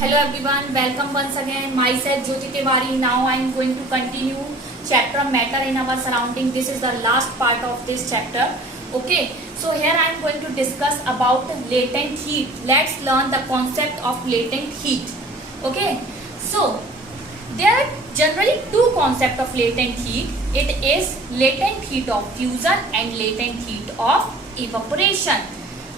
Hello everyone, welcome once again. Myself Jyoti Tiwari. Now I am going to continue chapter matter in our surrounding. This is the last part of this chapter. Okay, so here I am going to discuss about latent heat. Let's learn the concept of latent heat. Okay, so there are generally two concepts of latent heat. It is latent heat of fusion and latent heat of evaporation.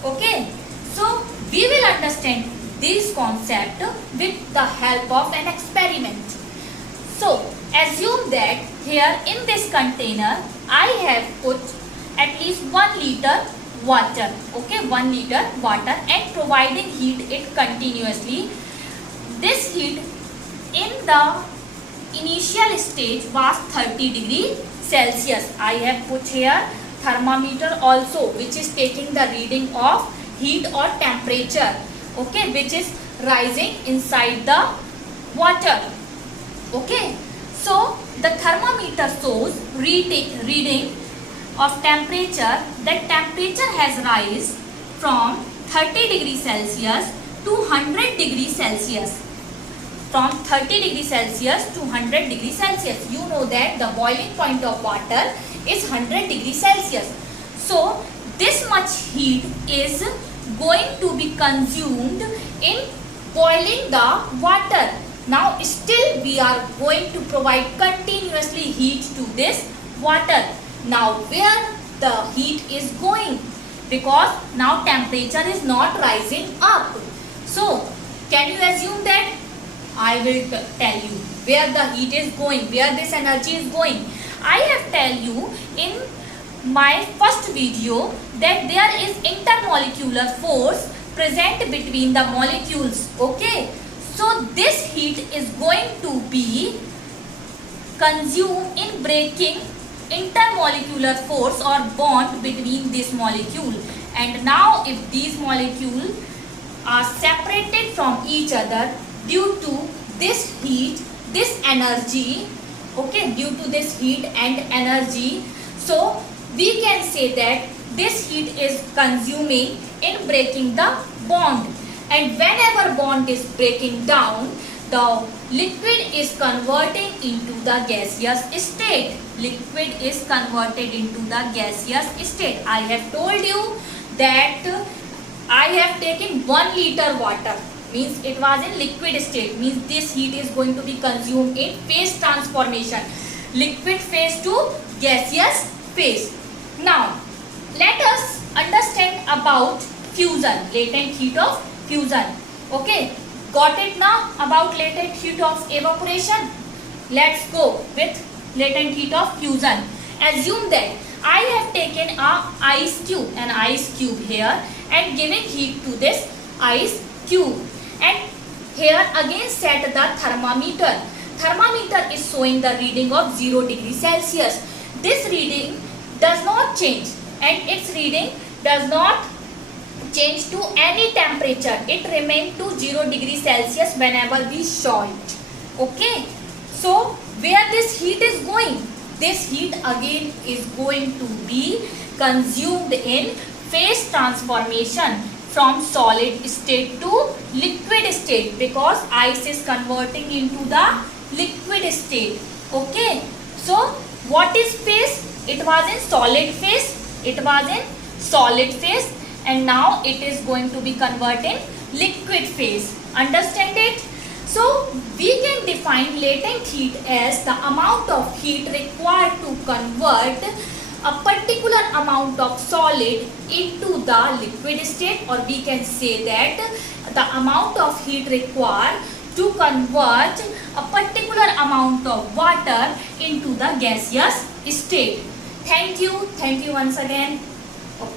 Okay, so we will understand this concept with the help of an experiment. So assume that here in this container I have put at least 1 liter water. Okay, 1 liter water and providing heat it continuously. This heat in the initial stage was 30 degree Celsius. I have put here thermometer also, which is taking the reading of heat or temperature, okay, which is rising inside the water. Okay, so the thermometer shows reading of temperature. That temperature has rise from 30 degrees Celsius to 100 degrees Celsius. From 30 degrees Celsius to 100 degrees Celsius. You know that the boiling point of water is 100 degrees Celsius. So this much heat is going to be consumed in boiling the water. Now still we are going to provide continuously heat to this water. Now where the heat is going? Because now temperature is not rising up. So can you assume that? I will tell you where the heat is going, where this energy is going. I have tell you in my first video that there is intermolecular force present between the molecules. Okay, so this heat is going to be consumed in breaking intermolecular force or bond between this molecule. And now if these molecules are separated from each other due to this heat, this energy, okay, due to this heat and energy, so we can say that this heat is consuming in breaking the bond. And whenever bond is breaking down, the liquid is converting into the gaseous state. Liquid is converted into the gaseous state. I have told you that I have taken 1 liter water, means it was in liquid state, means this heat is going to be consumed in phase transformation, liquid phase to gaseous phase. Now let us understand about fusion, latent heat of fusion. Okay, got it now about latent heat of evaporation? Let's go with latent heat of fusion. Assume that I have taken an ice cube here and giving heat to this ice cube, and here again set the thermometer. Thermometer is showing the reading of 0 degrees Celsius. This reading does not change and its reading does not change to any temperature. It remains to 0 degrees Celsius whenever we show it. Okay, so where this heat is going? This heat again is going to be consumed in phase transformation from solid state to liquid state, because ice is converting into the liquid state. Okay, so what is phase? It was in solid phase. It was in solid phase and now it is going to be converting liquid phase. Understand it? So we can define latent heat as the amount of heat required to convert a particular amount of solid into the liquid state, or we can say that the amount of heat required to convert a particular amount of water into the gaseous state. Thank you once again.